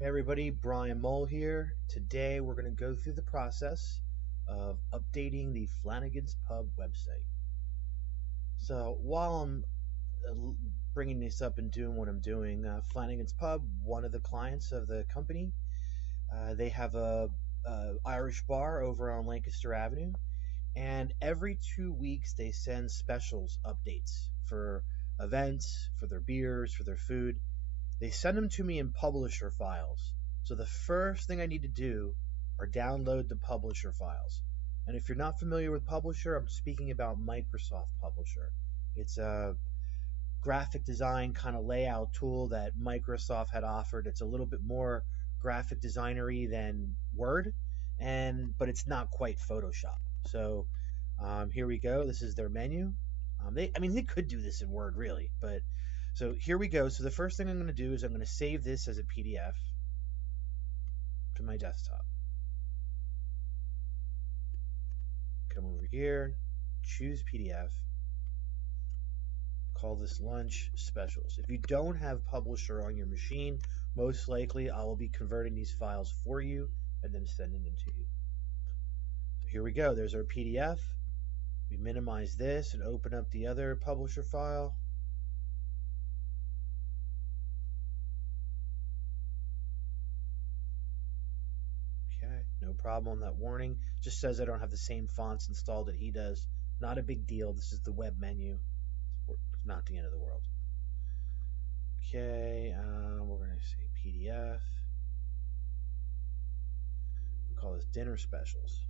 Hey everybody, Brian Mull here. Today we're going to go through the process of updating the Flanagans Pub website. So while I'm bringing this up and doing what I'm doing, Flanagans Pub, one of the clients of the company, they have a Irish bar over on Lancaster Avenue, and every 2 weeks they send specials updates for events, for their beers, for their food. They send them to me in publisher files. So the first thing I need to do are download the publisher files. And if you're not familiar with Publisher, I'm speaking about Microsoft Publisher. It's a graphic design kind of layout tool that Microsoft had offered. It's a little bit more graphic designery than Word, but it's not quite Photoshop. So here we go. This is their menu. They could do this in Word really, but so here we go. So the first thing I'm going to do is I'm going to save this as a PDF to my desktop. Come over here, choose PDF, call this Lunch Specials. If you don't have Publisher on your machine, most likely I will be converting these files for you and then sending them to you. So here we go. There's our PDF. We minimize this and open up the other Publisher file. Okay, no problem on that warning. Just says I don't have the same fonts installed that he does. Not a big deal. This is the web menu. It's not the end of the world. Okay, we're going to say PDF. We'll call this Dinner Specials.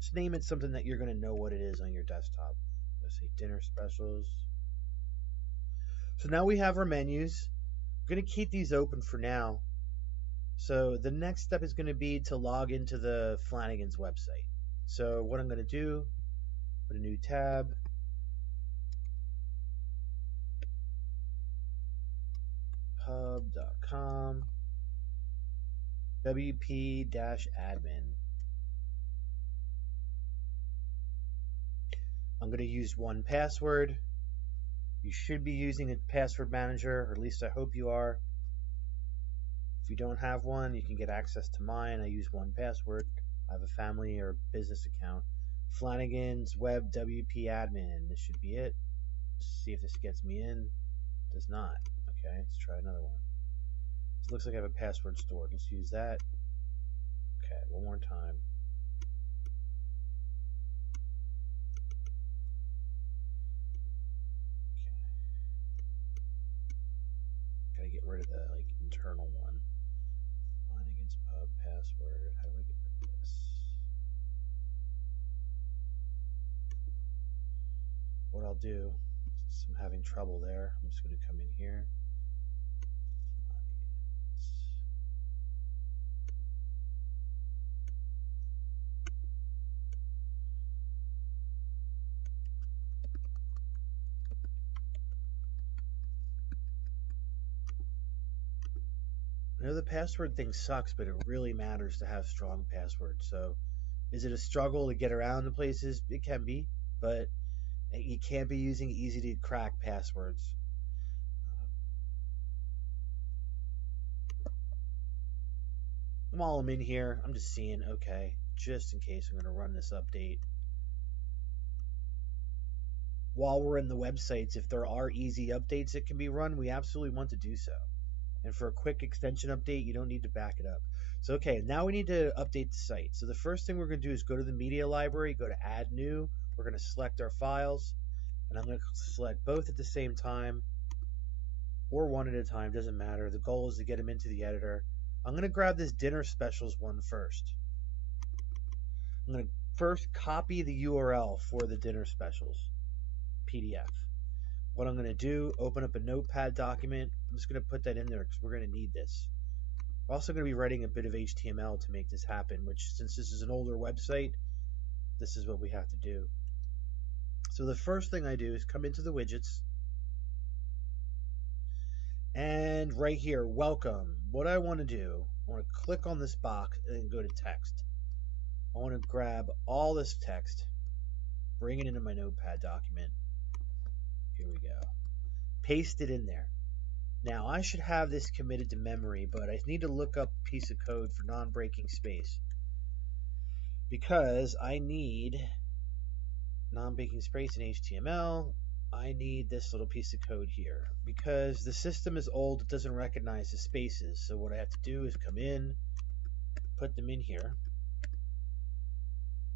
Just name it something that you're going to know what it is on your desktop. Let's say Dinner Specials. So now we have our menus. I'm going to keep these open for now. So the next step is going to be to log into the Flanagans website. So what I'm going to do, put a new tab. Pub.com WP-admin. I'm going to use 1Password. You should be using a password manager, or at least I hope you are. If you don't have one, you can get access to mine. I use 1Password. I have a family or business account. Flanagans Web WP Admin. This should be it. Let's see if this gets me in. It does not. Okay, let's try another one. It looks like I have a password stored. Let's use that. Okay, one more time. Okay. Gotta get rid of the internal one. Flanagans Pub password. How do I get rid of this? What I'll do, since I'm having trouble there, I'm just going to come in here. I know the password thing sucks, but it really matters to have strong passwords. So, is it a struggle to get around to places? It can be, but you can't be using easy to crack passwords. While I'm in here, I'm just seeing, okay, just in case I'm going to run this update. While we're in the websites, if there are easy updates that can be run, we absolutely want to do so. And for a quick extension update, you don't need to back it up. So, okay, now we need to update the site. So the first thing we're going to do is go to the media library, go to Add New. We're going to select our files, and I'm going to select both at the same time or one at a time, doesn't matter. The goal is to get them into the editor. I'm going to grab this Dinner Specials one first. I'm going to first copy the URL for the Dinner Specials PDF. What I'm going to do, open up a notepad document. I'm just going to put that in there because we're going to need this. We're also going to be writing a bit of HTML to make this happen, which since this is an older website, this is what we have to do. So the first thing I do is come into the widgets. And right here, welcome. What I want to do, I want to click on this box and go to text. I want to grab all this text, bring it into my notepad document. Here we go. Paste it in there. Now I should have this committed to memory, but I need to look up a piece of code for non-breaking space because I need non-breaking space in HTML. I need this little piece of code here because the system is old. It doesn't recognize the spaces. So what I have to do is come in, put them in here.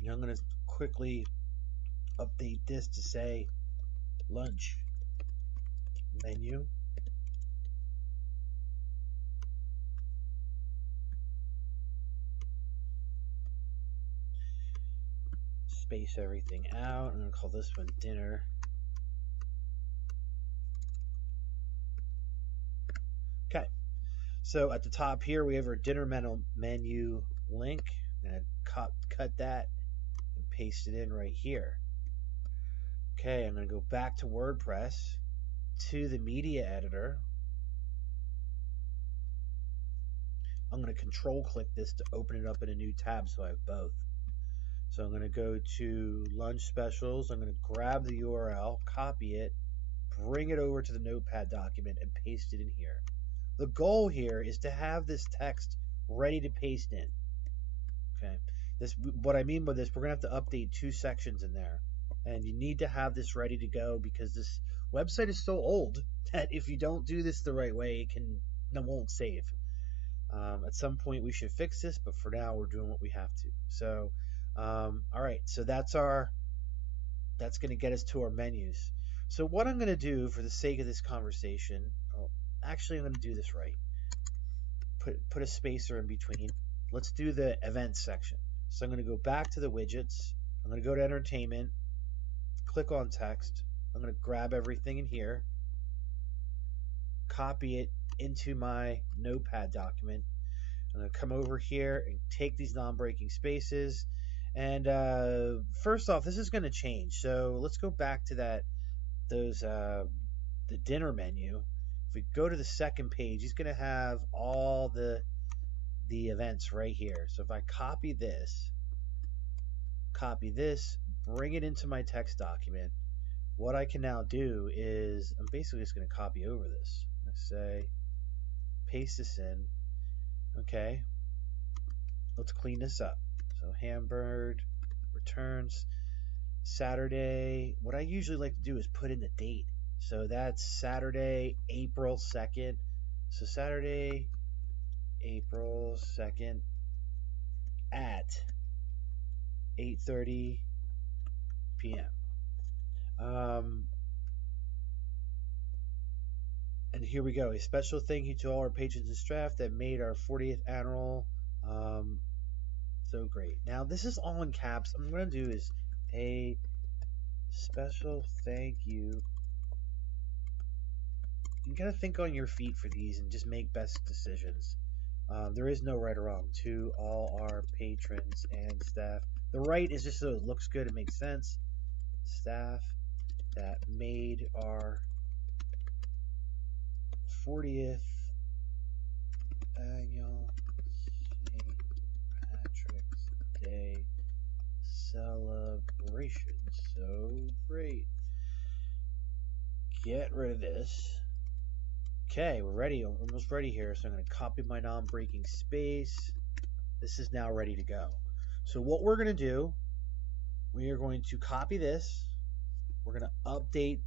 And I'm going to quickly update this to say lunch menu. Space everything out. I'm going to call this one dinner. Okay. So at the top here, we have our dinner menu link. I'm going to cut that and paste it in right here. Okay, I'm going to go back to WordPress, to the media editor. I'm going to control click this to open it up in a new tab so I have both. So I'm going to go to lunch specials. I'm going to grab the URL, copy it, bring it over to the notepad document and paste it in here. The goal here is to have this text ready to paste in. Okay. What I mean by this, we're going to have to update 2 sections in there. And you need to have this ready to go because this website is so old that if you don't do this the right way, it won't save. At some point we should fix this, but for now we're doing what we have to. So, all right, so that's going to get us to our menus. So what I'm going to do for the sake of this conversation, actually I'm going to do this right. Put a spacer in between. Let's do the events section. So I'm going to go back to the widgets. I'm going to go to entertainment, click on text. I'm going to grab everything in here, copy it into my notepad document. I'm going to come over here and take these non-breaking spaces. And first off, this is going to change. So let's go back to the dinner menu. If we go to the second page, he's going to have all the events right here. So if I copy this, bring it into my text document, what I can now do is I'm basically just going to copy over this. I'm going to say, paste this in. Okay, let's clean this up. So Hamburg returns Saturday. What I usually like to do is put in the date. So that's Saturday, April 2nd. So Saturday, April 2nd at 8:30 p.m. And here we go. A special thank you to all our patrons and staff that made our 40th annual so great. Now this is all in caps. What I'm going to do is a special thank you. You got to think on your feet for these and just make best decisions. There is no right or wrong. To all our patrons and staff. The right is just so it looks good, it makes sense. Staff that made our 40th annual St. Patrick's Day celebration so great. Get rid of this. Okay, we're ready. We're almost ready here. So I'm going to copy my non-breaking space. This is now ready to go. So what we're going to do, we are going to copy this. We're going to update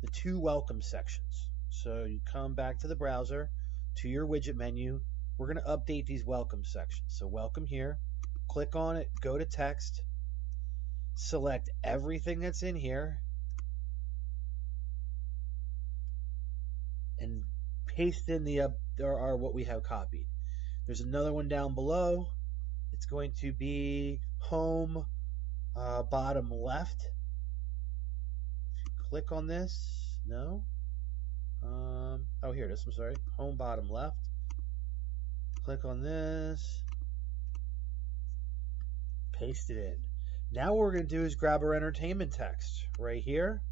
the 2 welcome sections. So you come back to the browser, to your widget menu. We're going to update these welcome sections. So welcome here. Click on it. Go to text. Select everything that's in here. And paste in what we have copied. There's another one down below. It's going to be home bottom left. Click on this. No. Oh, here it is. I'm sorry. Home bottom left. Click on this. Paste it in. Now what we're going to do is grab our entertainment text right here.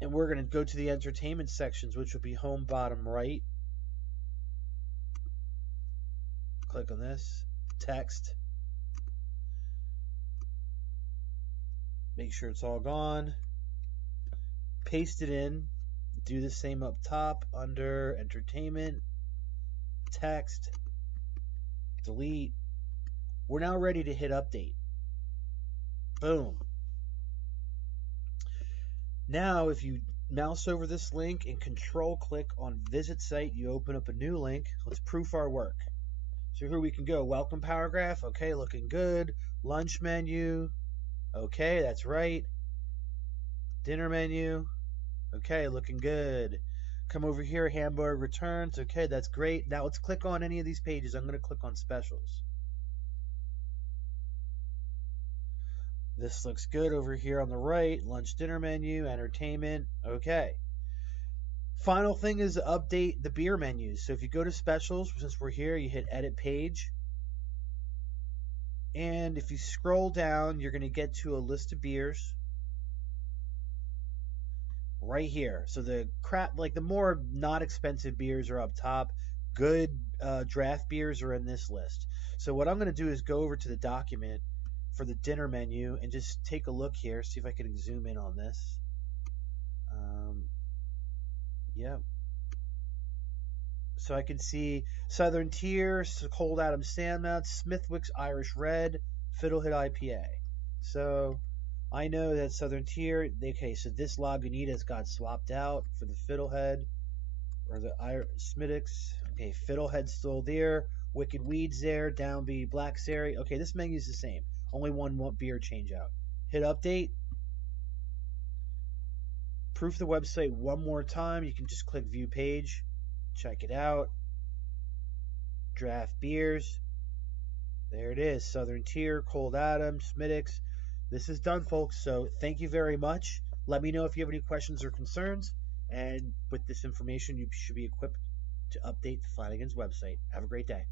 And we're going to go to the entertainment sections, which will be home bottom right. Click on this. Text. Make sure it's all gone. Paste it in. Do the same up top under entertainment, text, delete. We're now ready to hit update. Boom. Now, if you mouse over this link and control click on visit site, you open up a new link. Let's proof our work. So here we can go. Welcome paragraph. Okay, looking good. Lunch menu. Okay, that's right. Dinner menu. Okay, looking good. Come over here, hamburger returns. Okay, that's great. Now let's click on any of these pages. I'm going to click on specials. This looks good over here on the right. Lunch, dinner menu, entertainment. Okay. Final thing is update the beer menus. So if you go to specials, since we're here, you hit edit page. And if you scroll down, you're going to get to a list of beers right here. So the crap, like the more not expensive beers are up top. Good draft beers are in this list. So what I'm going to do is go over to the document for the dinner menu and just take a look here, see if I can zoom in on this. Yeah. So I can see Southern Tier, Cold Adam Sandmount, Smithwick's Irish Red, Fiddlehead IPA. So I know that Southern Tier, okay, so this Lagunitas got swapped out for the Fiddlehead, or the Smithwick's. Okay, Fiddlehead's still there, Wicked Weed's there, Downbeat Black Sherry. Okay, this menu's the same. Only one beer change out. Hit update. Proof the website one more time. You can just click view page. Check it out. Draft beers. There it is. Southern Tier, Cold Adam, Smithwick's. This is done, folks. So thank you very much. Let me know if you have any questions or concerns. And with this information, you should be equipped to update the Flanagans website. Have a great day.